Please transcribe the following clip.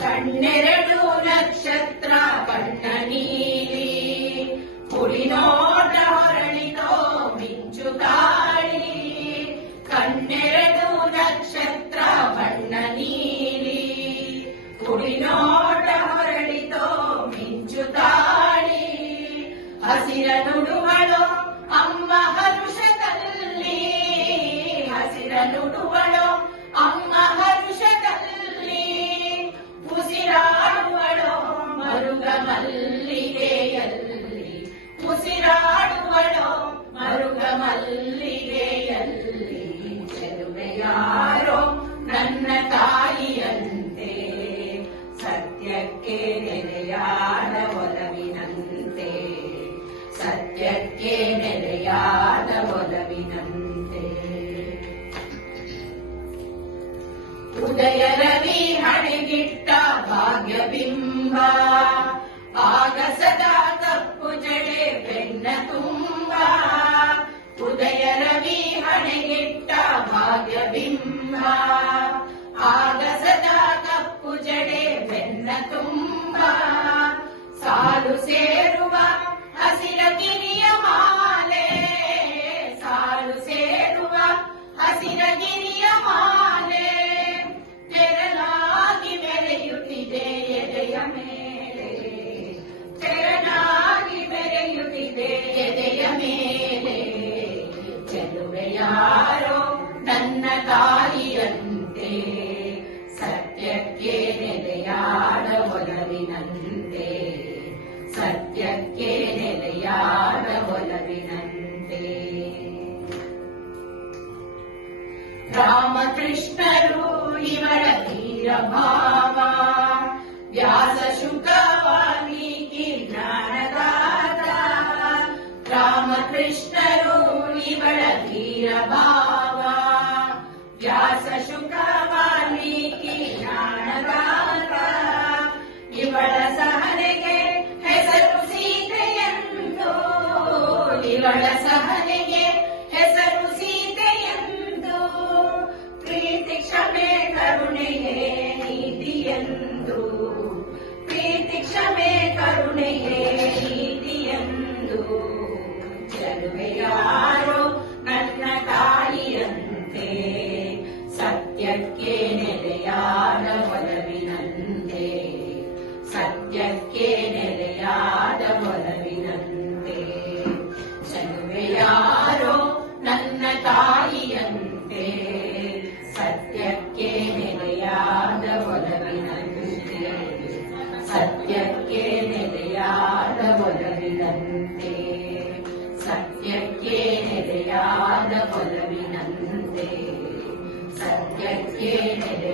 ಕಣ್ಣೆರಡು ನಕ್ಷತ್ರ ಬಣ್ಣ ನೀಲಿ, ಕುಡಿನೋಟ ಹೊರಳಿತೋ ಮಿಂಚು ಗಾಳಿ. ಕಣ್ಣೆರಡು ನಕ್ಷತ್ರ ಬಣ್ಣ ನೀಲಿ, ಕುಡಿನೋಟ ಹೊರಳಿತೋ ಮಿಂಚು ಗಾಳಿ. ಹಸಿರ ನುಡುವಳು ಅಮ್ಮ ಹರುಷದಲ್ಲಿ, ಹಸಿರ ನುಡುವಳು ಅಮ್ಮ ಹರುಷದಲ್ಲಿ. ಉಸಿರಾಡುವಳು ಮರುಗ ಮಲ್ಲಿಗೆಯಲ್ಲಿ, ಉಸಿರಾಡುವಳು ಮರುಗ ಮಲ್ಲಿಗೆಯಲ್ಲಿ. ಚೆಲುವೆಯಾರೋ ನನ್ನ ತಾಯಿಯಂತೆ, ಸತ್ಯಕ್ಕೆ ನೆಲೆಯಾದ ಒಲವಿನಂತೆ, ಸತ್ಯಕ್ಕೆ ನೆಲೆಯಾದ ಒಲವಿನಂತೆ. ಉದಯ ರವಿ ಹಣೆಗಿಟ್ಟ ಭಾಗ್ಯಬಿಂಬ, ಆಗ ಸದಾ ಕಪ್ಪು ಜಡೆ ಬೆನ್ನ ತುಂಬ. ಉದಯ ರವಿ ಹಣೆಗಿಟ್ಟ ಭಾಗ್ಯಬಿಂಬ, ಆಗ ಸದಾ ಕಪ್ಪು ಜಡೆ ಬೆನ್ನ ತುಂಬ. ಸಾಲು ಸೇರುವ ಹಸಿರ ಗಿರಿಯ ಮಾಲೆ, ಸಾಲು ಸೇರುವ ಹಸಿರ ಗಿರಿಯ ಮಾಲೆ. ತೆರನಾಗಿ ಮೆರೆಯುತ್ತಿದೆ ಎದೆಯ ಮೇಲೆ, ತೆರನಾಗಿ ಮೆರೆಯುತ್ತಿದೆ ಎದೆಯ ಮೇಲೆ. ಚೆಲುವೆಯಾರೋ ನನ್ನ ತಾಯಿಯಂತೆ, ಸತ್ಯಕ್ಕೆ ನೆಲೆಯಾದ ಒಲವಿನಂತೆ, ಸತ್ಯಕ್ಕೆ ನೆಲೆಯಾದ ಒಲವಿನಂತೆ. ರಾಮಕೃಷ್ಣರು ಇವಳ ಧೀರ ಭಾವ, ವ್ಯಾಸ ಶುಕ ವಾಲ್ಮೀಕಿ ಜ್ಞಾನದಾತ. ರಾಮಕೃಷ್ಣರು ಇವಳ ಧೀರ ಭಾವ, ವ್ಯಾಸ ಶುಕ ವಾಲ್ಮೀಕಿ ಜ್ಞಾನದಾತ. ಇವಳ ಸಹನೆಗೆ ಹೆಸರು ಸೀತೆಯೆಂದು, ಇವಳ ಸಹನೆಗೆ ಹೆಸರು ಸೀತೆಯೆಂದು. ಪ್ರೀತಿ ಕ್ಷಮೆ ಕರುಣೆಯೇ ನೀತಿಯೆಂದು, ಪ್ರೀತಿ ಕ್ಷಮೆ ಕರುಣೆಯೇ ನೀತಿಯೆಂದು. ಚೆಲುವೆಯಾರೋ ನನ್ನ ತಾಯಿಯಂತೆ, ಸತ್ಯಕ್ಕೆ ನೆಲೆಯಾದ ಒಲವಿನಂತೆ, ಸತ್ಯಕ್ಕೆ ನೆಲೆಯಾದ ಒಲವಿನಂತೆ. ಚೆಲುವೆಯಾರೋ ನನ್ನ ತಾಯಿಯಂತೆ, ಸತ್ಯಕ್ಕೆ ನೆಲೆಯಾದ ಒಲವಿನಂತೆ, ಸತ್ಯಕ್ಕೆ ನೆಲೆಯಾದ ಒಲವಿನಂತೆ, ಸತ್ಯಕ್ಕೆ ನೆಲೆಯಾದ ಒಲವಿನಂತೆ, ಸತ್ಯಕ್ಕೆ ನೆಲೆ